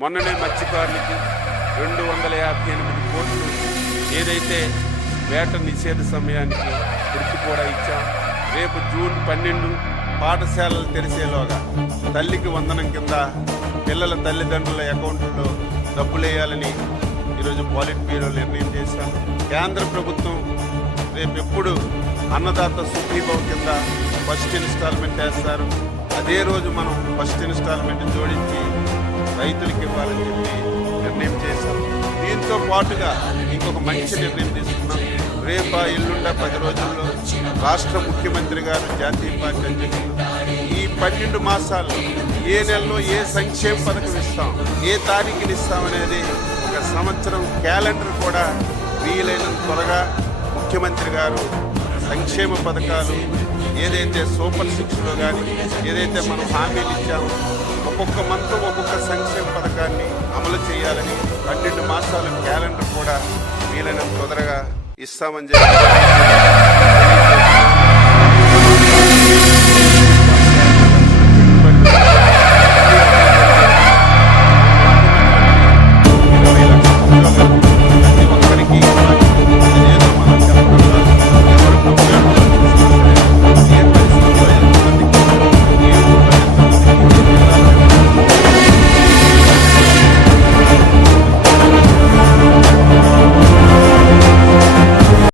మొన్ననే మత్స్యకారులకి 258 కోట్లు ఏదైతే వేట నిషేధ సమయానికి వృత్తి కూడా ఇచ్చాం. రేపు జూన్ 12 పాఠశాలలు తెరిచేలోగా తల్లికి వందనం కింద పిల్లల తల్లిదండ్రుల అకౌంట్లో డబ్బులు వేయాలని ఈరోజు పాలిట్ బ్యూరో నిర్ణయం చేశాం. కేంద్ర ప్రభుత్వం రేపు ఎప్పుడు అన్నదాత సుఖీభావ్ కింద ఫస్ట్ ఇన్స్టాల్మెంట్ వేస్తారు. అదే రోజు మనం ఫస్ట్ ఇన్స్టాల్మెంట్ జోడించి రైతులకి ఇవ్వాలని చెప్పి నిర్ణయం చేశాం. దీంతో పాటుగా ఇంకొక మంచి నిర్ణయం తీసుకున్నాం. రేపా ఎల్లుండ 10 రోజుల్లో రాష్ట్ర ముఖ్యమంత్రి గారు, జాతీయ పార్టీ అధ్యక్షులు ఈ 12 మాసాల్లో ఏ నెలలో ఏ సంక్షేమ పథకం ఇస్తాం, ఏ తారీఖుని ఇస్తామనేది ఒక సంవత్సరం క్యాలెండర్ కూడా వీలైనంత త్వరగా ముఖ్యమంత్రి గారు సంక్షేమ పథకాలు ఏదైతే సూపర్ 6లో కానీ ఏదైతే మనం హామీలు ఇచ్చామో ఒక్కొక్క మంత్ ఒక్కొక్క సంక్షేమ పథకాన్ని అమలు చేయాలని 12 మాసాల క్యాలెండర్ కూడా వీలైనంత తొందరగా ఇస్తామని చెప్పి